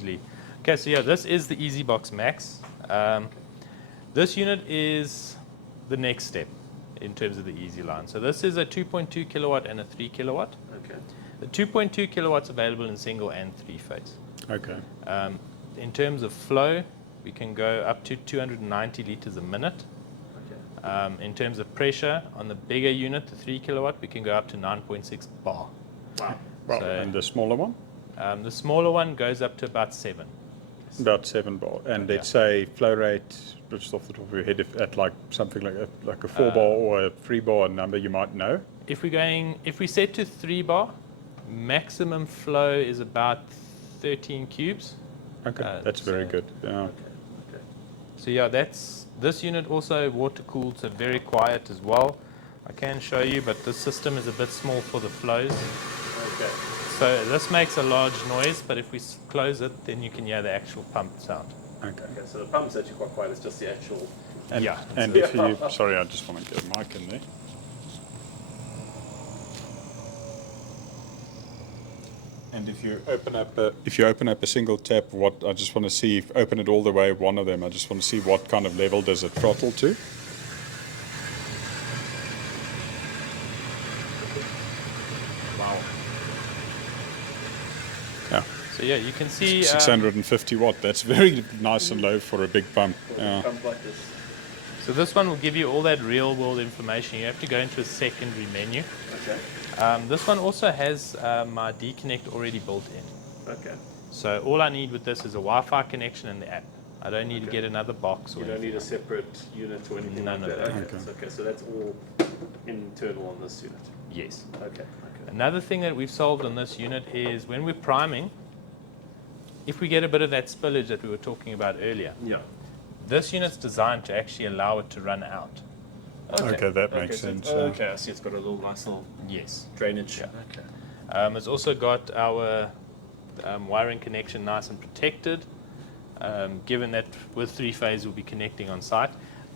usually. Okay, so yeah, this is the EsyBox Max. This unit is the next step in terms of the Easy line. So this is a 2.2 kilowatt and a 3 kilowatt. Okay. The 2.2 kilowatts available in single and three phase. Okay. In terms of flow, we can go up to 290 liters a minute. Okay. In terms of pressure, on the bigger unit, the 3 kilowatt, we can go up to 9.6 bar. Wow. Well, So- and the smaller one? The smaller one goes up to about 7. About 7 bar. And let's say flow rate, just off the top of your head, if at like something like a 4 bar or a 3 bar number you might know. If we set to 3 bar, maximum flow is about 13 cubes. Okay, that's very so- good. Yeah. Okay. Okay. So yeah, this unit also water cooled, so very quiet as well. I can show you, but the system is a bit small for the flows. Okay. So this makes a large noise, but if we close it, then you can hear the actual pump sound. Okay. Okay. So the pump's actually quite quiet. It's just the actual. And, Yeah. and if you, sorry, I just want to get a mic in there. And if you open up a single tap, what I just want to see, if open it all the way, one of them, I just want to see what kind of level does it throttle to. Wow. Yeah, So yeah, you can see 650 watt. That's very nice and low for a big pump. Yeah. Pump like this. so this one will give you all that real world information. You have to go into a secondary menu. Okay. This one also has my D-Connect already built in. Okay. So all I need with this is a Wi-Fi connection and the app. I don't need to Okay. get another box or You don't anything. need a separate unit or anything None like of that. that. Okay. Okay. So, okay. So that's all internal on this unit. Yes. Okay. Okay. Another thing that we've solved on this unit is when we're priming, if we get a bit of that spillage that we were talking about earlier, Yeah. this unit's designed to actually allow it to run out. Okay, that makes so- sense. okay. I see. It's got a little nice little Yes. drainage. Yeah. Okay. It's also got our wiring connection nice and protected, given that with 3-phase we'll be connecting on site.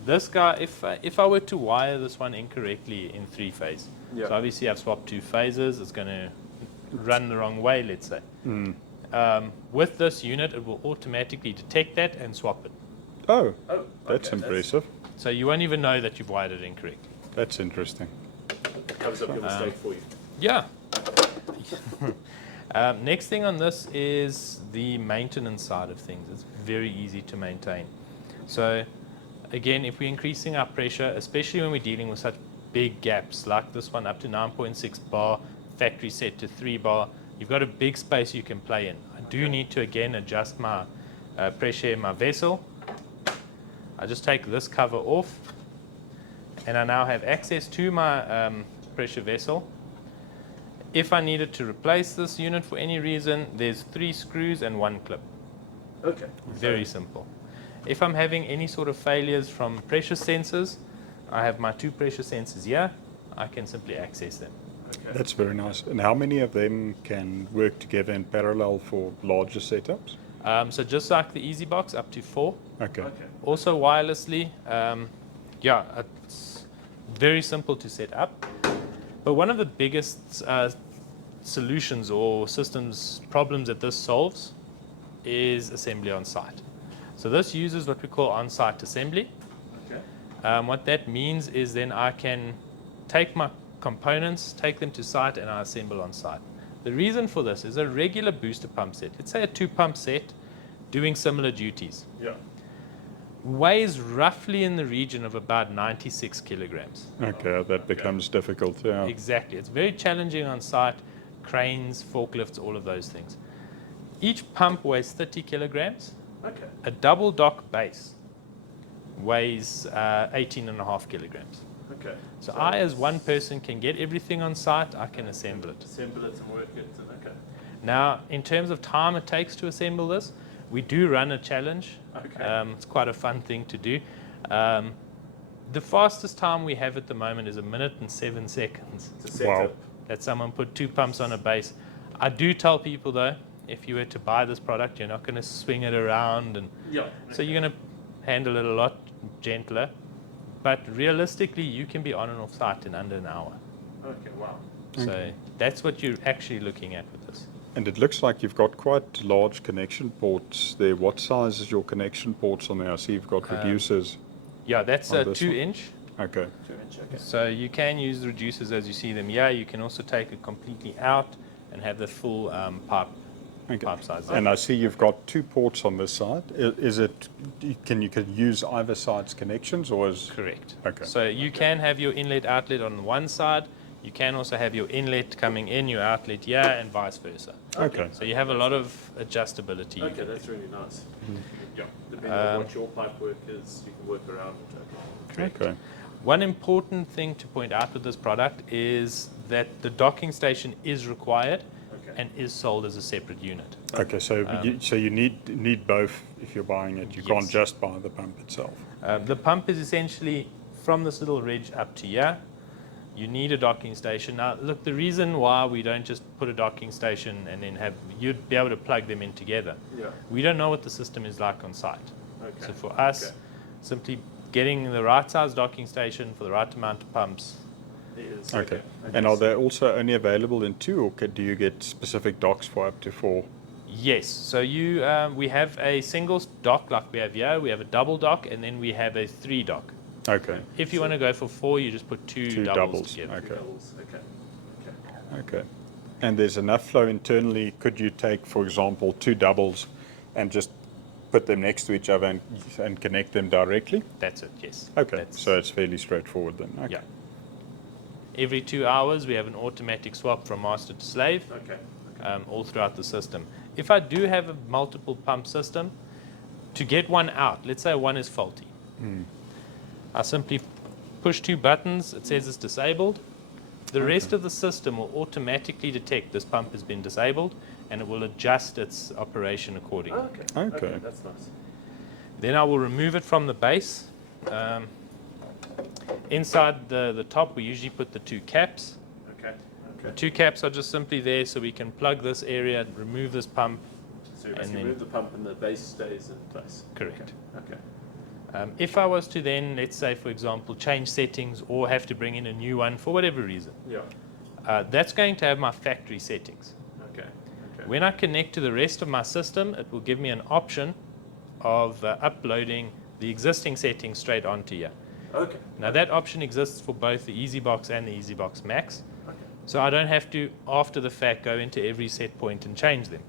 This guy, if I were to wire this one incorrectly in 3-phase, Yeah. so obviously I've swapped 2 phases, it's going to run the wrong way, let's say. With this unit, it will automatically detect that and swap it. Oh, Oh. that's okay. impressive. So you won't even know that you've wired it incorrectly. That's interesting. That covers up your mistake for you. Yeah. Next thing on this is the maintenance side of things. It's very easy to maintain. So again, if we're increasing our pressure, especially when we're dealing with such big gaps like this one up to 9.6 bar, factory set to 3 bar, you've got a big space you can play in. I do need to again adjust my pressure in my vessel. I just take this cover off and I now have access to my pressure vessel. If I needed to replace this unit for any reason, there's 3 screws and 1 clip. Okay. Very simple. If I'm having any sort of failures from pressure sensors, I have my 2 pressure sensors here. I can simply access them. Okay. That's very nice. And how many of them can work together in parallel for larger setups? So just like the EsyBox, up to 4. Okay. Okay. Also wirelessly, yeah, it's very simple to set up. But one of the biggest solutions or systems problems that this solves is assembly on site. So this uses what we call on-site assembly. Okay. What that means is then I can take my components, take them to site, and I assemble on site. The reason for this is a regular booster pump set, let's say a 2-pump set doing similar duties, Yeah. weighs roughly in the region of about 96 kilograms. Okay, that becomes difficult. Yeah. Exactly. It's very challenging on site, cranes, forklifts, all of those things. Each pump weighs 30 kilograms. Okay. A double dock base weighs 18.5 kilograms. Okay. So I, as one person, can get everything on site, I can assemble it. Assemble it and work it. And okay. Now, in terms of time it takes to assemble this, we do run a challenge. Okay. It's quite a fun thing to do. The fastest time we have at the moment is 1 minute and 7 seconds. To set Wow. up. That someone put 2 pumps on a base. I do tell people though, if you were to buy this product, you're not going to swing it around, and Yeah. so you're going to handle it a lot gentler. But realistically, you can be on and off site in under an hour. Okay. Wow. So that's what you're actually looking at with this. And it looks like you've got quite large connection ports there. What size is your connection ports on there? I see you've got reducers. Yeah, that's on a this 2-inch. Okay. 2-inch, okay. So you can use the reducers as you see them here. You can also take it completely out and have the full pipe size. And I see you've got 2 ports on this side. Is it? Can you use either side's connections, or is? Correct. Okay. So you can have your inlet outlet on one side. You can also have your inlet coming in, your outlet here, and vice versa. Okay. So you have a lot of adjustability. Okay, that's really nice. Yeah, depending on what your pipe work is, you can work around it. Okay. Okay. One important thing to point out with this product is that the docking station is required and is sold as a separate unit. Okay. So you need both if you're buying it. You Yes. can't just buy the pump itself. The pump is essentially from this little ridge up to here. You need a docking station. Now, look, the reason why we don't just put a docking station and then you'd be able to plug them in together. Yeah. We don't know what the system is like on site. Okay. So for us, simply getting the right size docking station for the right amount of pumps. Is, Okay. And are they also only available in 2, or do you get specific docks for up to 4? Yes. So we have a single dock like we have here. We have a double dock, and then we have a 3 dock. Okay. If you want to go for 4, you just put 2 doubles together. Okay. Okay. Okay. And there's enough flow internally. Could you take, for example, 2 doubles and just put them next to each other and connect them directly? That's it, yes. Okay. So it's fairly straightforward then. Okay. Yeah. Every 2 hours, we have an automatic swap from master to slave, Okay. all throughout the system. If I do have a multiple pump system, to get one out, let's say one is faulty, I simply push 2 buttons, it says it's disabled. The rest of the system will automatically detect this pump has been disabled, and it will adjust its operation accordingly. Okay. That's nice. Then I will remove it from the base. Inside the top, we usually put the 2 caps. Okay. The 2 caps are just simply there so we can plug this area, remove this pump. So you And then- remove the pump and the base stays in place. Correct. Okay. If I was to then, let's say, for example, change settings or have to bring in a new one for whatever reason, Yeah. that's going to have my factory settings. Okay. When I connect to the rest of my system, it will give me an option of uploading the existing settings straight onto here. Okay. Now that option exists for both the EsyBox and the EsyBox Max, Okay. so I don't have to, after the fact, go into every set point and change them.